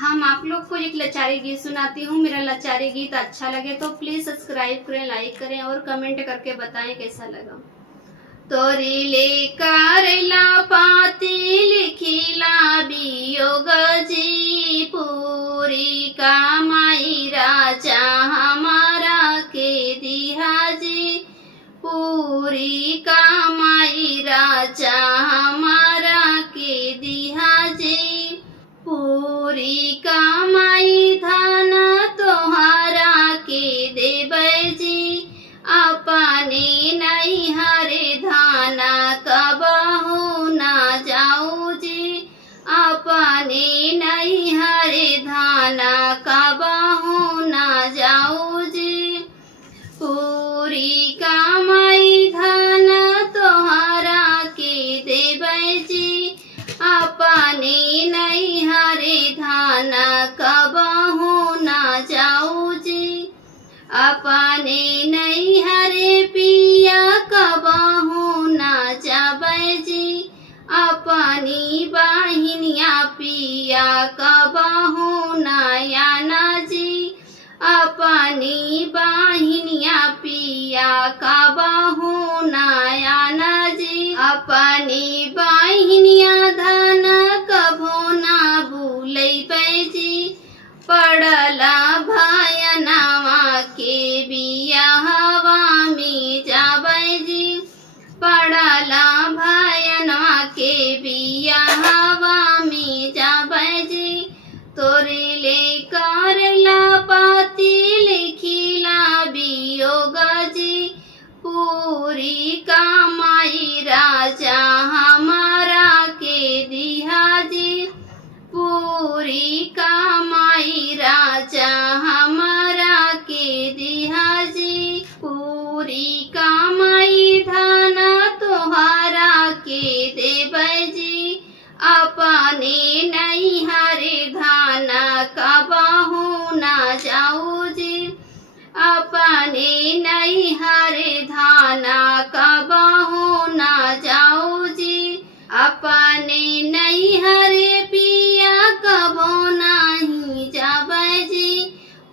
हम आप लोग को एक लाचारी गीत सुनाती हूँ। मेरा लाचारी गीत अच्छा लगे तो प्लीज सब्सक्राइब करें, लाइक करें और कमेंट करके बताएं कैसा लगा। तोरी लेकर ला पाती लिखिला वियोग जी, पूरी कमाई राजा हमारा के दिहा जी, पूरी कमाई राजा हमारा के दिहा जी, पूरी कमाई धन तोहरा के देबै जी, अपने नहीं हरे धाना कबहू ना जाऊ जी, अपने नहीं हरे धाना कबहू ना जाऊ जी, पूरी कमाई धन तोहरा के देबै जी, अपने नहीं हरे धाना कबहू ना जाऊ जी, अपने नहीं हरे पिया कबहू ना जाबै जी, अपनी बहिनिया पिया कबहू ना आना जी, अपनी बहिनिया पिया कबहू ना आना जी, अपनी बहिनिया धन कबो ना भूलैबै जी, पड़ला भयनवा के बियाहवा में जाबै जी, पड़ला भयनवा के बियाहवा में जाबै जी, तोरे लेकर ला पाती लिखिला वियोग जी, पूरी कमाई राजा हमारा के दिहा जी, पूरी कमाई राजा हमारा के दिहा जी, पूरी कमाई धन तोहरा के देबै जी, अपने नहीं हरे धाना कबहू ना जाऊ जी, अपने नहीं हरे धाना कबहू ना जाऊ जी, अपने नहीं हरे पिया कबो नहीं जाबै जी,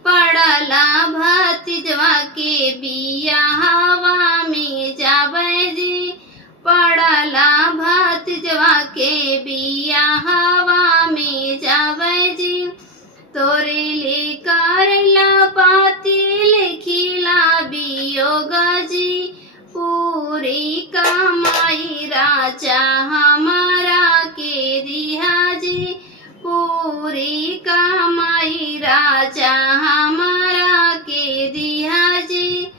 पड़ला भतीजवा के बियाहवा में जाबै जी, पड़ला भतीजवा के बियाहवा में जाबै जी, तोरे लेकर ला पाती लिखिला वियोग जी, पूरी कमाई राजा हमारा के दिहा जी, पूरी कमाई राजा हमारा के दिहा जी।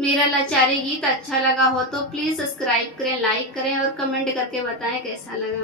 मेरा लाचारी गीत अच्छा लगा हो तो प्लीज सब्सक्राइब करें, लाइक करें और कमेंट करके बताएं कैसा लगा।